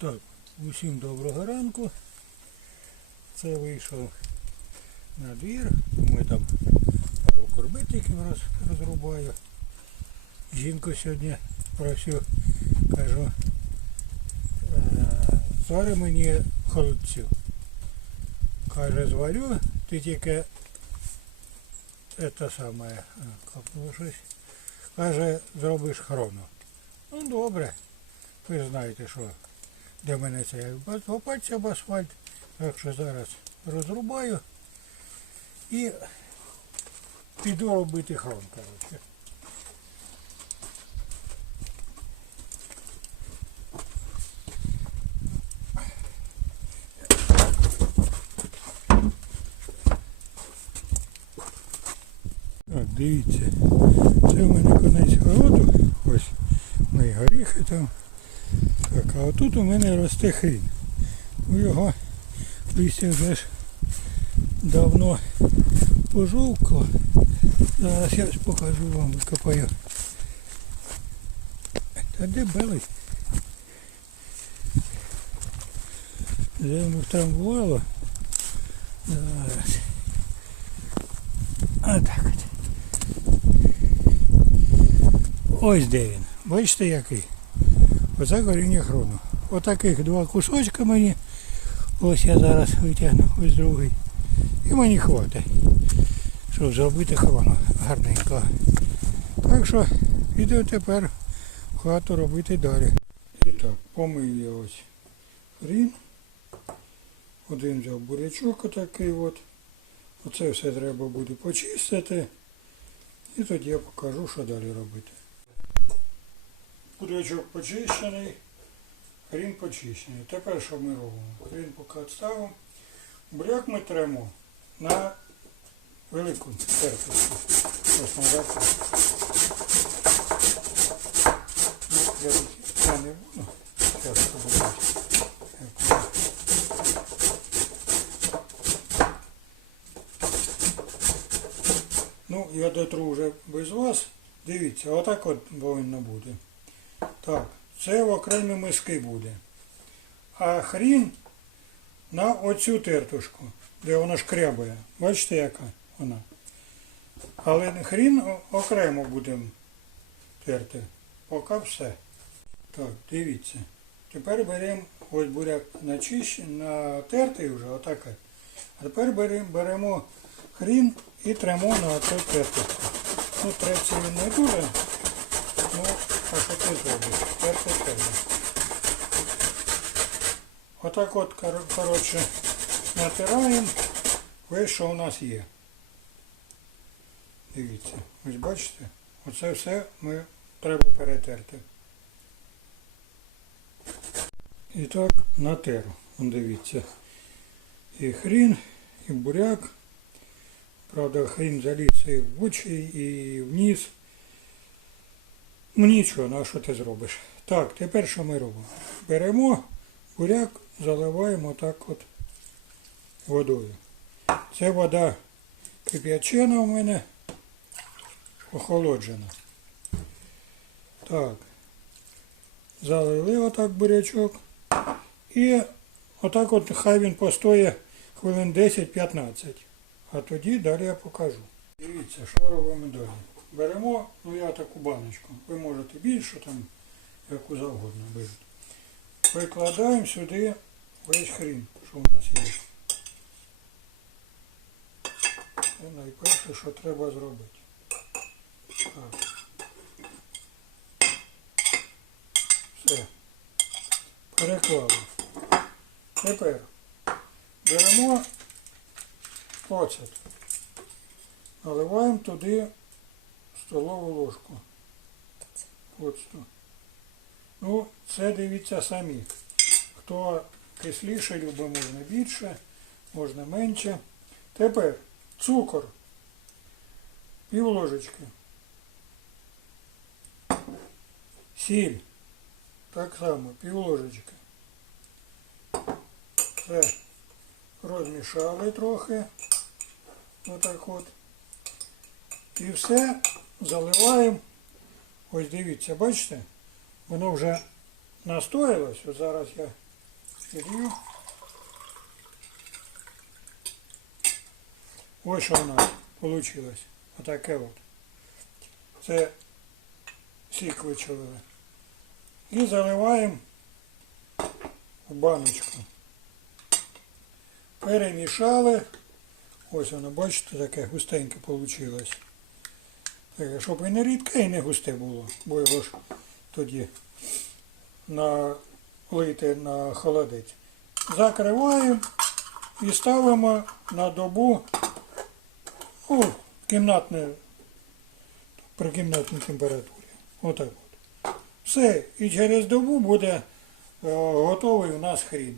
Так, усім доброго ранку. Це вийшов на двір. Ми там пару курбитиків роз, розрубаю. Жінку сьогодні просю, кажу, «Е, звари мені холодцю. Каже, зварю, ти тільки це саме, е, щось. Каже, зробиш хрону. Ну добре. Ви знаєте, що для мене це як попаться об асфальт. Так що зараз розрубаю і піду робити хром, коротше. Дивіться, це в мене конець городу. Ось мої горіхи там. Так, а отут у мене росте хрін. У його листя вже ж давно пожовкло. Зараз я покажу вам, викопаю. Та де белий? Землю втрамбувало. Зараз. А так от. Ось де він. Бачите який? Оце коріння хрону. Отаких два кусочка мені. Ось я зараз витягну, ось другий. І мені хватить, щоб зробити хрону гарненько. Так що піду тепер хату робити далі. І так, помив я ось хрін. Один взяв бурячок отакий от. Оце все треба буде почистити. І тоді я покажу, що далі робити. Бурячок почищений, хрін почищений. Тепер що ми робимо? Хрін поки відставимо. Буряк ми тремо на велику терпочку. Ну, я, я не буду. Зараз побачу. Ну, я дотру вже без вас. Дивіться, отак от повинно бути. Так, це в окремі миски буде. А хрін на оцю тертушку, де вона шкрябає. Бачите, яка вона? Але хрін окремо будемо терти. Поки все. Так, дивіться. Тепер беремо ось буряк начищений, натертий вже, отак. А тепер беремо, беремо хрін і тремо на оцю тертушку. Ну, треться він не дуже. Ну, а що ти зробиш? Отак от, кор- коротше, натираємо весь, що у нас є. Дивіться, ось бачите, оце все ми треба перетерти. І так натеру. Вон дивіться. І хрін, і буряк. Правда, хрін заліться і в очі, і вниз. Ну нічого, ну а що ти зробиш? Так, тепер що ми робимо? Беремо буряк, заливаємо так от водою. Це вода кип'ячена у мене, охолоджена. Так. Залили отак бурячок. І отак от хай він постоє хвилин 10-15. А тоді далі я покажу. Дивіться, що робимо далі. Беремо, ну я таку баночку. Ви можете більшу там, яку завгодно берете. Викладаємо сюди весь хрін, що у нас є. Це найперше, що треба зробити. Так. Все. Переклали. Тепер беремо оцет. Наливаємо туди столову ложку. Оцту. Ну, це дивіться самі. Хто кисліше любить, можна більше, можна менше. Тепер цукор. Пів ложечки. Сіль. Так само, пів ложечки. Все. Розмішали трохи. Отак от. І все заливаємо. Ось дивіться, бачите? Воно вже настоялось. От зараз я Ілью. Ось що у нас вийшло. Отаке от. Це сік вичавили. І заливаємо в баночку. Перемішали. Ось воно, бачите, таке густеньке вийшло. Щоб і не рідке, і не густе було, бо його ж тоді налити на холодець. Закриваємо і ставимо на добу у кімнатне, при кімнатній температурі. Отак от. Все, і через добу буде е, готовий у нас хрін.